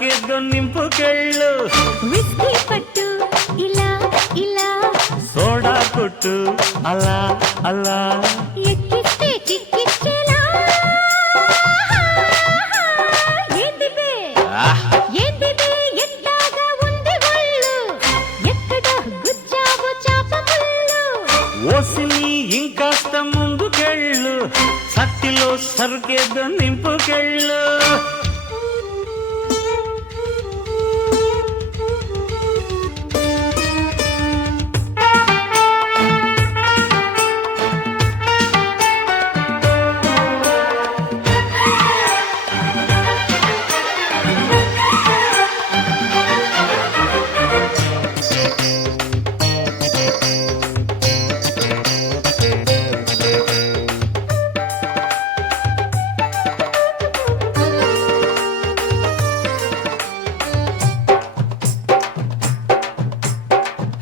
సరికేదో నింపుకెళ్ళు whisky పట్టు ఇలా ఇలా సోడా కొట్టు అలా అలా ఎక్కిస్తే కిక్కిచ్చేలా ఏందిబే ఏందిబే ఎంతగా ఉంది ఒళ్ళు ఎక్కడ గుచ్చావు చాప ముళ్ళు ఓసిని ఇంకాస్త ముందుకెళ్ళు సట్టిలో సరికేదో నింపుకెళ్ళు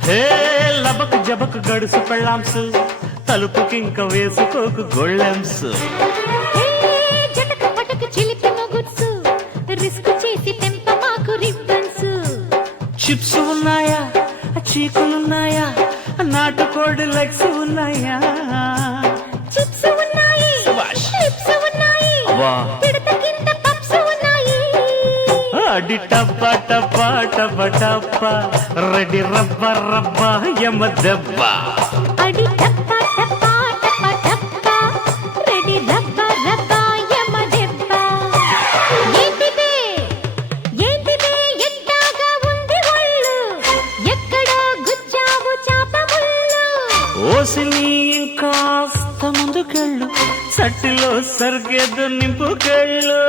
హే లబక్ జబక్ గడుసు పెళ్ళాంసు తలుపుకింక వేసుకోకు గొళ్ళెంసు ఏ జటక పటక చిలిపి మొగుడ్సు రిస్క్ చేసి తెంప మాకు రిబ్బన్స్ చిప్స్ ఉన్నాయా చీకులున్నాయా నాటుకోడి లెగ్స్ ఉన్నాయా చిప్స్ ఉన్నాయి శభాష్. చిప్స్ ఉన్నాయి వా. పిడత కింద పప్స్ ఉన్నాయి అడి టప్ప టప్ప టప్ప టప్ప రెడీ రబ్బ రబ్బ యమ దెబ్బ అడి టప్ప టప్ప టప్ప టప్ప రెడీ రబ్బ రబ్బ యమ దెబ్బ ఏంటిదే ఏంటిదే ఎంతగా ఉంది ఒళ్ళు ఎక్కడ గుచ్చావు చాప ముళ్ళు ఓసిని ఇంకాస్త ముందుకెళ్ళు సట్టిలో సరికేదో నింపుకెళ్ళు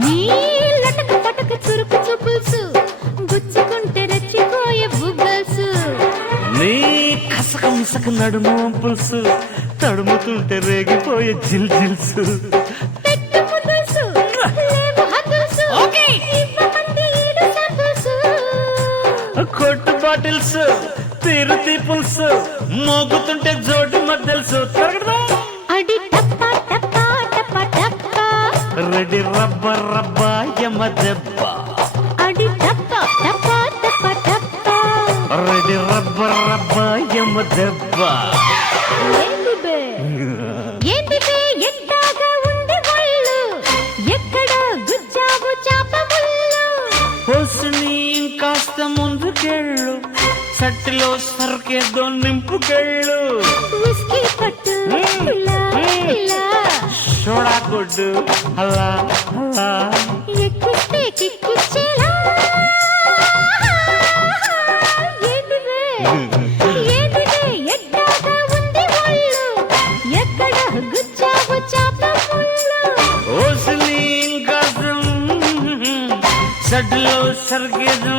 నీ లటక పటక చురుకు చూపుల్సు గుచ్చుకుంటే రెచ్చిపోయే బుగ్గల్సు నీ కసక ముసక నడుము పులుసు తడుముతుంటే రేగిపోయే జిల్ జిల్సు పెట్టు ముద్దుల్సు లేవు హద్దుల్సు ఇవ్వమంది ఈడు సంపుల్సు కొట్టు బాటిల్స్ తిరుతి పులుసు మోగుతుంటే జోడు మద్దెలుసు అడి టప్ప టప్ప టప్ప టప్ప రెడీ రబ్బ రబ్బ యమ దెబ్బ అడి టప్ప టప్ప టప్ప టప్ప రెడీ రబ్బ రబ్బ యమ దెబ్బ ఏందిబే ఏందిబే ఎంతగా ఉంది ఒళ్ళు ఎక్కడ గుచ్చావు చాప ముళ్ళు హోసుని ఇంకాస్త ముందుకెళ్ళు సట్టిలో సరికేదో నింపుకెళ్ళు విస్కీ పట్టు ఇలా ఇలా సోడా కొట్టు అలా అలా ఎక్కిస్తే కిక్కిచ్చేలా ఏందిబే ఏందిబే ఎంతగా ఉంది ఒళ్ళు ఎక్కడ గుచ్చావు చాప ముళ్ళు ఓసిని ఇంకాస్త సట్టిలో సరికేదో